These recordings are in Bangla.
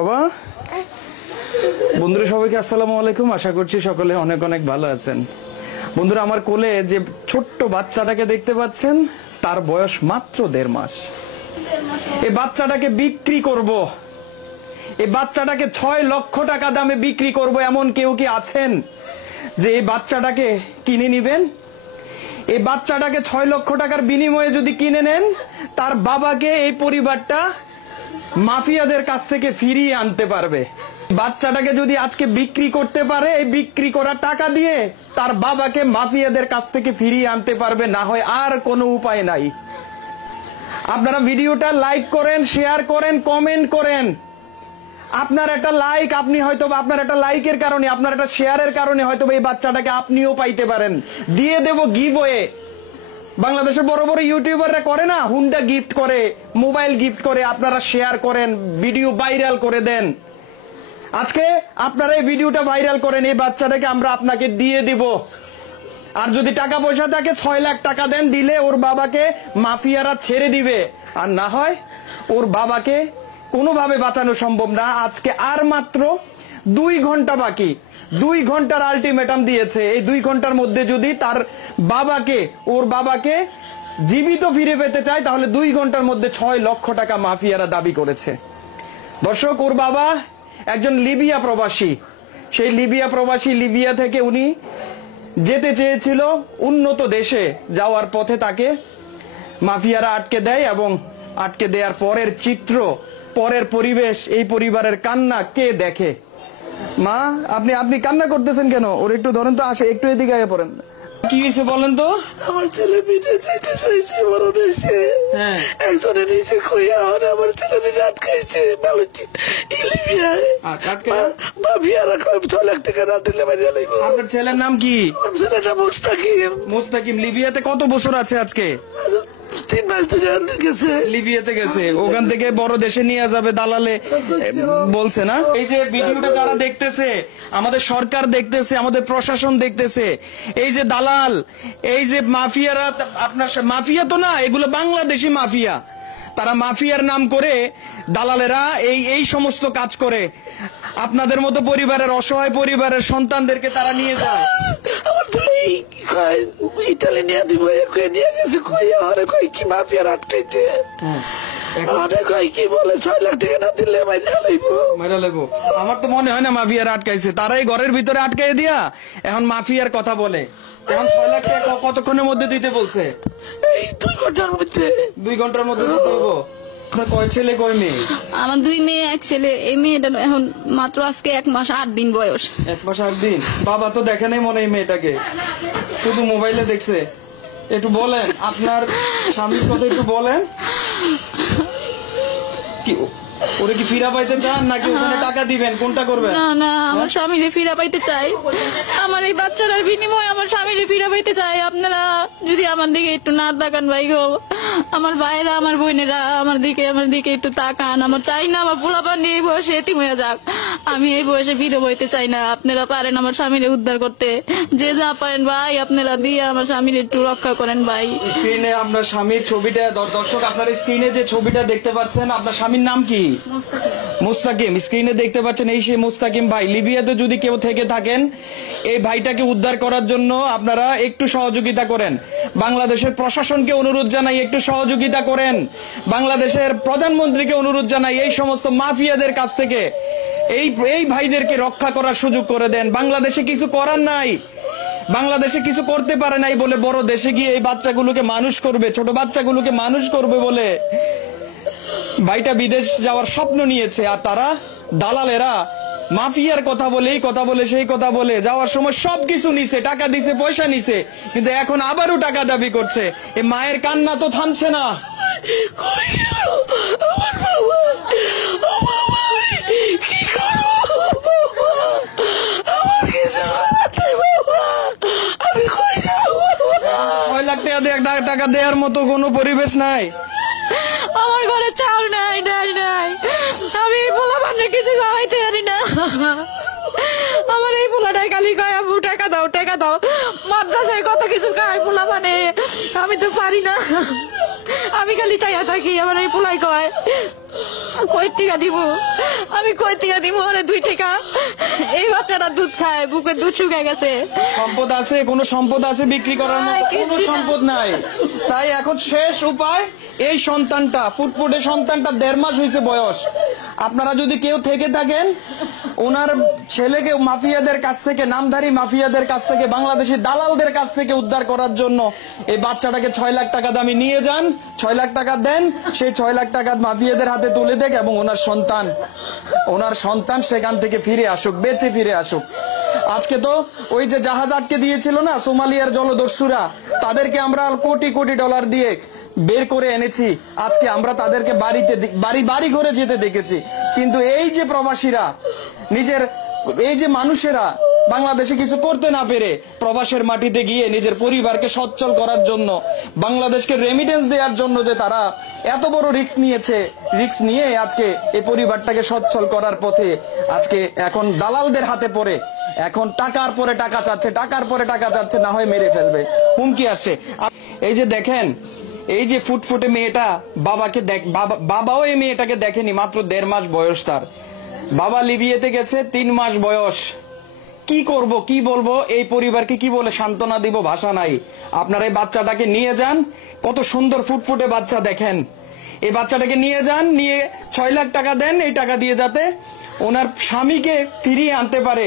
বাবা, বন্ধুরা সবাইকে আসসালামু আলাইকুম। আশা করছি সকলে অনেক অনেক ভালো আছেন। বন্ধুরা, আমার কোলে যে ছোট্ট বাচ্চাটাকে দেখতে পাচ্ছেন, তার বয়স মাত্র 1.5 মাস। এই বাচ্চাটাকে বিক্রি করব, এই বাচ্চাটাকে 6 লক্ষ টাকা দামে বিক্রি করব। এমন কেউ কি আছেন যে এই বাচ্চাটাকে কিনে নিবেন? এই বাচ্চাটাকে 6 লক্ষ টাকার বিনিময়ে যদি কিনে নেন, তার বাবাকে এই পরিবারটা মাফিয়াদের কাছ থেকে ফিরিয়ে আনতে পারবে। বাচ্চাটাকে যদি আজকে বিক্রি করতে পারে, এই বিক্রি করা টাকা দিয়ে তার বাবাকে মাফিয়াদের কাছ থেকে ফিরিয়ে আনতে পারবে, না হয় আর কোনো উপায় নাই। আপনারা ভিডিওটা লাইক করেন, শেয়ার করেন, কমেন্ট করেন। আপনার একটা লাইক, আপনি হয়তো আপনার একটা লাইকের কারণে, আপনার একটা শেয়ারের কারণে হয়তো এই বাচ্চাটাকে আপনিও পাইতে পারেন। দিয়ে দেব গিভওয়ে। বাংলাদেশের বড় বড় ইউটিউবাররা করে না, হুন্ডা গিফট করে, মোবাইল গিফট করে। আপনারা শেয়ার করেন, ভিডিও ভাইরাল করে দেন। আজকে আপনারা এই ভিডিওটা ভাইরাল করেন, এই বাচ্চাটাকে আমরা আপনাকে দিয়ে দিব। আর যদি টাকা পয়সা থাকে 6 লাখ টাকা দেন, দিলে ওর বাবাকে মাফিয়ারা ছেড়ে দিবে। আর না হয় ওর বাবাকে কোনোভাবে বাঁচানো সম্ভব না। আজকে আর মাত্র 2 ঘন্টা বাকি। 2 ঘন্টার আলটিমেটাম দিয়েছে। এই 2 ঘন্টার মধ্যে যদি তার বাবাকে, ওর বাবাকে জীবিত ফিরে পেতে চায়, তাহলে 2 ঘন্টার মধ্যে 6 লক্ষ টাকা মাফিয়ারা দাবি করেছে। দর্শক, ওর বাবা একজন লিবিয়া প্রবাসী। সেই লিবিয়া প্রবাসী, লিবিয়া থেকে উনি যেতে চেয়েছিল উন্নত দেশে। যাওয়ার পথে তাকে মাফিয়ারা আটকে দেয়, এবং আটকে দেওয়ার পরের চিত্র, পরের পরিবেশ, এই পরিবারের কান্না কে দেখে? মা, আপনি কান্না করতেছেন কেন? ওর একটু ধরেন তো, আসে একটু এদিকে আগে পড়েন। কি হয়েছে বলেন তো? আমার ছেলে বিদেশ যেতে চাইছে, বড় দেশে। একজনের নিচে কইয়া আমার ছেলে আটকাইছে লিবিয়ায়। মাফিয়ারা 6 লাখ টাকা না দিলে মারিয়া লাগবে। আপনার ছেলের নাম কি? আমার ছেলের নাম মুস্তাকিম। মুস্তাকিম লিবিয়াতে কত বছর আছে আজকে? 3 মাস ধরে গেছে, লিবিয়াতে গেছে। ওখান থেকে বড় দেশে নিয়ে যাবে দালালে বলছে না? এই যে ভিডিওটা যারা দেখতেছে, আমাদের সরকার দেখতেছে, আমাদের প্রশাসন দেখতেছে, এই যে দালাল, এই যে মাফিয়ারা, আপনার মাফিয়া তো না, এগুলো বাংলাদেশি মাফিয়া। তারা মাফিয়ার নাম করে দালালেরা এই সমস্ত কাজ করে। আপনাদের মতো পরিবারের, অসহায় পরিবারের সন্তানদেরকে তারা নিয়ে যায়। ইটালি নিয়ে দিব, নিয়ে গেছে কি মাফিয়ার আটকাইছে। কি বলে 6 লাখ টাকা না দিলে মাইরা লাগবো। আমার তো মনে হয় না মাফিয়ার আটকাইছে, তারাই ঘরের ভিতরে আটকাই দিয়া এখন মাফিয়ার কথা বলে। এখন 6 লাখ টাকা কতক্ষণের মধ্যে দিতে বলছে? এই 2 ঘন্টার মধ্যে। 2 ঘন্টার মধ্যে দিতে হবো। কয় ছেলে কয় মেয়ে? আমার 2 মেয়ে, 1 ছেলে। এই মেয়েটা এখন মাত্র আজকে 1 মাস 8 দিন বয়স। 1 মাস 8 দিন। বাবা তো দেখে নাই মনে হয় মেয়েটাকে, শুধু মোবাইলে দেখছে। একটু বলেন আপনার স্বামীর কথা, একটু বলেন। কি ওরে কি ফিরা পাইতে চান, নাকি ওখানে টাকা দিবেন? কোনটা করবেন? না না, আমার স্বামীরে ফিরা পাইতে চাই। আমার এই বাচ্চাটার বিনিময়ে আমার স্বামীরে ফিরা পাইতে চাই। আপনারা যদি আমার দিকে একটু না তাকান ভাই গো, আমার ভাইরা, আমার বোনেরা আমার দিকে একটু তাকান। আমার চাই না আমার পোলাপান এই বয়সে এতিম হয়ে যাক। আমি এই বয়সে বিধবা হইতে চাই না। আপনারা পারেন আমার স্বামীরে উদ্ধার করতে, যে যা পারেন ভাই আপনারা দিয়ে আমার স্বামীর একটু রক্ষা করেন ভাই। স্ক্রিনে আপনার স্বামীর ছবিটা, দর্শক আপনার স্ক্রিনে যে ছবিটা দেখতে পাচ্ছেন, আপনার স্বামীর নাম কি? মুস্তাকিম। স্ক্রিনে দেখতে পাচ্ছেন, এই সেই মুস্তাকিম ভাই। লিবিয়াতে যদি কেউ থেকে থাকেন, এই ভাইটাকে উদ্ধার করার জন্য আপনারা একটু সহযোগিতা করেন। বাংলাদেশের প্রশাসনকে অনুরোধ জানাই, একটু সহযোগিতা করেন। বাংলাদেশের প্রধানমন্ত্রীকে অনুরোধ জানাই, এই সমস্ত মাফিয়াদের কাছ থেকে এই ভাইদেরকে রক্ষা করার সুযোগ করে দেন। বাংলাদেশে কিছু করার নাই, বাংলাদেশে কিছু করতে পারে নাই বলে বড় দেশে গিয়ে এই বাচ্চাগুলোকে মানুষ করবে, ছোট বাচ্চাগুলোকে মানুষ করবে বলে ভাইটা বিদেশ যাওয়ার স্বপ্ন নিয়েছে। আর তারা দালালেরা মাফিয়ার কথা বলে, এই কথা বলে, সেই কথা বলে, যাওয়ার সময় সবকিছু নিছে, টাকা দিছে, পয়সা নিছে, কিন্তু এখন আবারও টাকা দাবি করছে। এই মায়ের কান্না তো থামছে না। টাকা দেওয়ার মতো কোনো পরিবেশ নাই। আমার ঘরে চাল নাই, ডাল নাই। আমি এই পোলা মানুষ কিছু খাওয়াইতে পারি না। আমার এই পোলাটাই খালি কয় আবু টাকা দাও, টাকা দাও। মাদ্রাসায় কত কিছু খায় পোলা, মানে আমি তো পারি না। আমি খালি চাইয়া থাকি। আমার এই পোলাই কয় কই টিকা দিব, আমি কই টিকা দিব, আরে 2 টাকা। এই বাচ্চাটা দুধ খায়, বুকে দুধ শুকিয়ে গেছে। সম্পদ আছে, কোনো সম্পদ আছে বিক্রি করার মতো? কোনো সম্পদ নাই। তাই এখন শেষ উপায়, এই সন্তানটা, ফুটফুটে সন্তানটা 1.5 মাস হয়েছে বয়স। আপনারা যদি কেউ থেকে থাকেন, ওনার ছেলেকে মাফিয়াদের কাছ থেকে, নামধারী মাফিয়াদের কাছ থেকে, বাংলাদেশি দালালদের কাছ থেকে উদ্ধার করার জন্য এই বাচ্চাটাকে 6 লাখ টাকা দামে নিয়ে যান, 6 লাখ টাকা দেন, সেই 6 লাখ টাকা মাফিয়াদের হাতে তুলে দেখ, এবং ওনার সন্তান সেখান থেকে ফিরে আসুক, বেঁচে ফিরে আসুক। আজকে তো ওই যে জাহাজ আটকে দিয়েছিল না সোমালিয়ার জলদস্যুরা, তাদেরকে আমরা কোটি কোটি ডলার দিয়ে বের করে এনেছি। আজকে আমরা তাদেরকে বাড়ি ঘরে যেতে দেখেছি। কিন্তু এই যে প্রবাসীরা, এই যে মানুষেরা বাংলাদেশে কিছু করতে না পেরে প্রবাসের মাটিতে গিয়ে নিজের পরিবারকে সচ্ছল করার জন্য, বাংলাদেশকে রেমিটেন্স দেওয়ার জন্য যে তারা এত বড় রিস্ক নিয়েছে, রিস্ক নিয়ে আজকে এই পরিবারটাকে সচ্ছল করার পথে আজকে এখন দালালদের হাতে পড়ে, এখন টাকার পরে টাকা চাচ্ছে, টাকার পরে টাকা চাচ্ছে, না হয় মেরে ফেলবে, হুমকি আসছে। এই যে দেখেন, এই যে ফুটফুটে মেয়েটা, বাবাও এই মেয়েটাকে দেখেনি, মাত্র 1.5 মাস বয়স তার। বাবা লিবিয়াতে গেছে, 3 মাস বয়স। কি করব, কি বলবো, এই পরিবারকে কি বলে সান্ত্বনা দিব, ভাষা নাই। আপনারা এই বাচ্চাটাকে নিয়ে যান, কত সুন্দর ফুটফুটে বাচ্চা দেখেন। এই বাচ্চাটাকে নিয়ে যান, নিয়ে 6 লাখ টাকা দেন, এই টাকা দিয়ে যাতে ওনার স্বামীকে ফিরিয়ে আনতে পারে,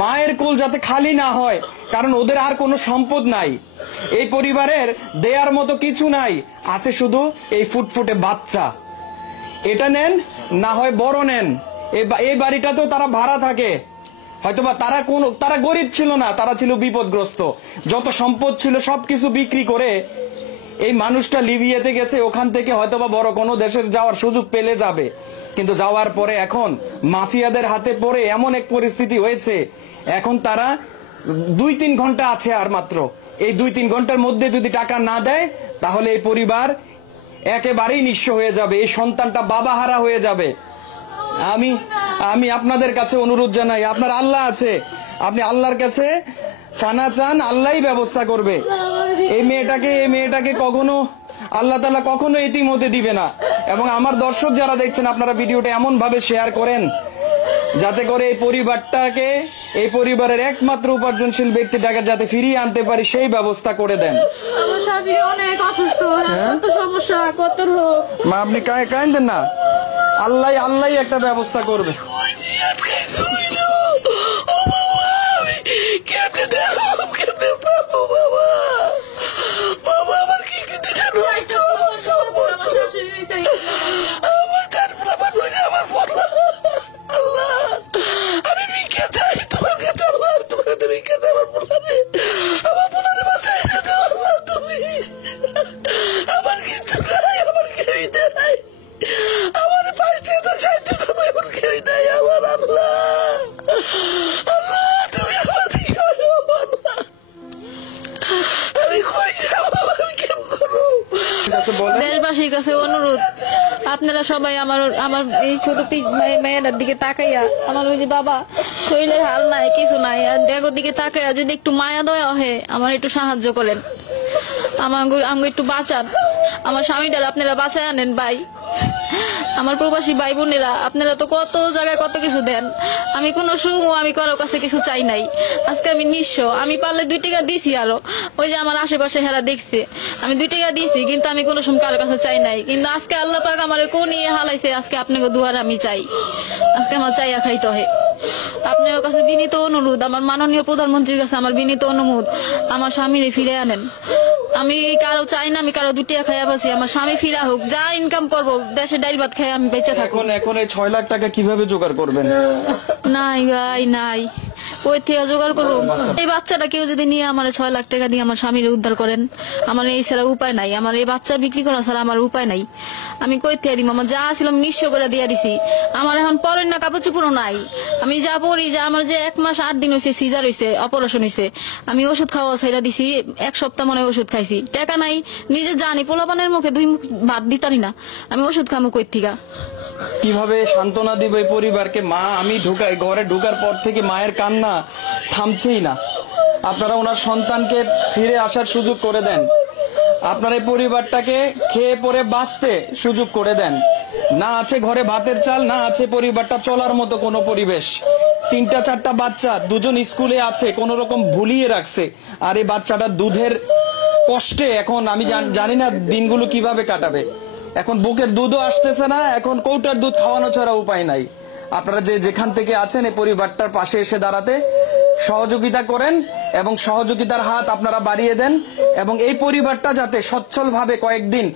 মায়ের কোল যাতে খালি না হয়, কারণ ওদের আর কোনো সম্পদ নাই। এই পরিবারের দেয়ার মতো কিছু নাই, আছে শুধু এই ফুটফুটে বাচ্চা। এটা নেন, না হয় বড় নেন। এই বাড়িটাতেও তারা ভাড়া থাকে, হয়তোবা তারা গরিব ছিল না, তারা ছিল বিপদগ্রস্ত। যত সম্পদ ছিল সবকিছু বিক্রি করে এই মানুষটা লিবিয়াতে গেছে, ওখান থেকে হয়তোবা বড় কোনো দেশের যাওয়ার সুযোগ পেলে যাবে। কিন্তু যাওয়ার পরে এখন মাফিয়াদের হাতে পড়ে এমন এক পরিস্থিতি হয়েছে, এখন তারা 2-3 ঘন্টা আছে আর মাত্র। এই 2-3 ঘন্টার মধ্যে যদি টাকা না দেয়, তাহলে এই পরিবার একেবারেই নিঃস্ব হয়ে যাবে, এই সন্তানটা বাবাহারা হয়ে যাবে। আমি আপনাদের কাছে অনুরোধ জানাই, আপনার আল্লাহ আছে, আপনি আল্লাহর কাছে ফানা চান, আল্লাহই ব্যবস্থা করবে। এই মেয়েটাকে কখনো আল্লাহ তাআলা কখনো এতিম হতে দিবে না। এবং আমার দর্শক যারা দেখছেন, আপনারা ভিডিওটা এমন ভাবে শেয়ার করেন যাতে করে এই পরিবারটাকে, এই পরিবারের একমাত্র উপার্জনশীল ব্যক্তিটাকে যাতে ফিরিয়ে আনতে পারি, সেই ব্যবস্থা করে দেন। আমার শাশুড়ি অনেক অসুস্থ, কত সমস্যা, কত রোগ। মা, আপনি কাঁদেন না, আল্লাহ একটা ব্যবস্থা করবে। দেশবাসীর কাছে অনুরোধ, আপনারা সবাই আমার এই ছোট মেয়েটার দিকে তাকাইয়া, আমার ওই যে বাবা শরীরের হাল নাই, কিছু নাই, আর দেখো দিকে তাকাইয়া যদি একটু মায়া দয়া হয়, আমার একটু সাহায্য করেন, আমার একটু বাঁচান। আমার স্বামীটার আপনারা বাঁচায় আনেন ভাই। আমার প্রবাসী ভাই বোনেরা, আপনারা তো কত জায়গায় কত কিছু দেন, আমি কোনো আমি কারো কাছে কিছু চাই নাই। আজকে আমি নিঃস্ব, আমি পারলে 2 টাকা দিছি, আরো ওই যে আমার আশেপাশে হেরা দেখছে, আমি 2 টাকা দিছি, কিন্তু আমি কোনো সময় কারো কাছে চাই নাই। কিন্তু আজকে আল্লাহ পাক আমার কোন ইয়ে হালাইছে, আজকে আপনাকে দুয়ারে আমি চাই, আজকে আমার চাইয়া খাইতে হয়। আপনার কাছে বিনীত অনুরোধ, আমার মাননীয় প্রধানমন্ত্রীর কাছে আমার বিনীত অনুরোধ, আমার স্বামীরে ফিরে আনেন। আমি কারো চাই না, আমি কারো 2 টাকা খাইয়া পাচ্ছি, আমার স্বামী ফিরা হোক, যা ইনকাম করবো দেশে ডাইল ভাত খাই আমি বেঁচে থাকবো। এখন এই 6 লাখ টাকা কিভাবে জোগাড় করবেন? নাই ভাই, নাই, ওই থেকে জোগাড় করবো। এই বাচ্চাটা কেউ যদি নিয়ে আমার 6 লাখ টাকা দিয়ে আমার স্বামীর উদ্ধার করেন, আমার এই ছাড়া উপায় নাই, আমার এই বাচ্চা বিক্রি করা ছাড়া আমার উপায় নাই। আমি কই থেকে দিব, আমার যা ছিল আমি নিঃস্ব করে দিয়ে দিছি, আমার এখন পরের না কাপড় চোপড়ও নাই। আমি যা পড়ি, যে আমার যে 1 মাস 8 দিন হয়েছে সিজার হয়েছে, অপারেশন হয়েছে, আমি ওষুধ খাওয়া ছেড়ে দিছি, 1 সপ্তাহ মনে ওষুধ খাইছি, টাকা নাই, নিজে জানি পোলাপানের মুখে 2 মুখ ভাত দিতারি না, আমি ওষুধ খামু কই থেকে। কিভাবে সান্ত্বনা দিব এই পরিবারকে? মা, আমি ঘরে ঢোকার পর থেকে মায়ের কান্না থামছেই না। আপনারা ওনার সন্তানকে ফিরে আসার সুযোগ করে দেন। আপনার এই পরিবারটাকে খেয়ে পরে বাঁচতে সুযোগ করে দেন। না আছে ঘরে ভাতের চাল, না আছে পরিবারটা চলার মতো কোনো পরিবেশ। 3-4টা বাচ্চা, 2জন স্কুলে আছে, কোন রকম ভুলিয়ে রাখছে। আর এই বাচ্চাটা দুধের কষ্টে এখন আমি জানি না দিনগুলো কিভাবে কাটাবে। এখন বুকের দুধও আসতেছে না, এখন কৌটার দুধ খাওয়ানো ছাড়া উপায় নাই। আপনারা যেখান থেকে আছেন এই পরিবারটার পাশে এসে দাঁড়াতে সহযোগিতা করেন এবং সহযোগিতার হাত আপনারা বাড়িয়ে দেন, এবং এই পরিবারটা যাতে সচ্ছলভাবে কয়েকদিন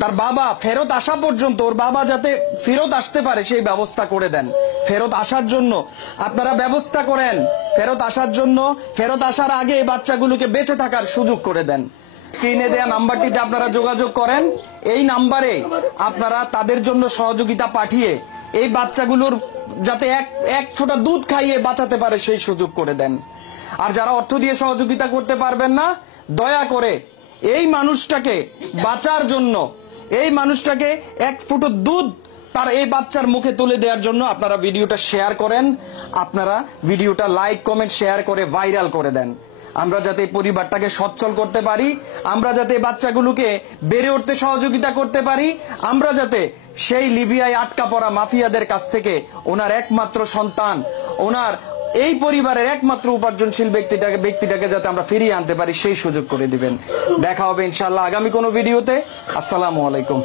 তার বাবা ফেরত আসা পর্যন্ত, ওর বাবা যাতে ফেরত আসতে পারে সেই ব্যবস্থা করে দেন। ফেরত আসার জন্য আপনারা ব্যবস্থা করেন, ফেরত আসার জন্য, ফেরত আসার আগে এই বাচ্চাগুলোকে বেঁচে থাকার সুযোগ করে দেন। স্ক্রিনে দেয়া নাম্বারটিতে আপনারা যোগাযোগ করেন। এই নাম্বারে আপনারা তাদের জন্য সহযোগিতা পাঠিয়ে এই বাচ্চাগুলোর যাতে এক ফোঁটা দুধ খাইয়ে বাঁচাতে পারে সেই সুযোগ করে দেন। আর যারা অর্থ দিয়ে সহযোগিতা করতে পারবেন না, দয়া করে এই মানুষটাকে বাঁচার জন্য, এই মানুষটাকে এক ফুটো দুধ তার এই বাচ্চার মুখে তুলে দেওয়ার জন্য আপনারা ভিডিওটা শেয়ার করেন, আপনারা ভিডিওটা লাইক কমেন্ট শেয়ার করে ভাইরাল করে দেন। আমরা যাতে এই পরিবারটাকে সচ্ছল করতে পারি, আমরা যাতে বাচ্চাগুলোকে বেড়ে উঠতে সহযোগিতা করতে পারি, আমরা যাতে সেই লিবিয়ায় আটকা পড়া মাফিয়াদের কাছ থেকে ওনার একমাত্র সন্তান, ওনার এই পরিবারের একমাত্র উপার্জনশীল ব্যক্তিটাকে যাতে আমরা ফিরিয়ে আনতে পারি সেই সুযোগ করে দিবেন। দেখা হবে ইনশাআল্লাহ আগামী কোনো ভিডিওতে। আসসালামু আলাইকুম।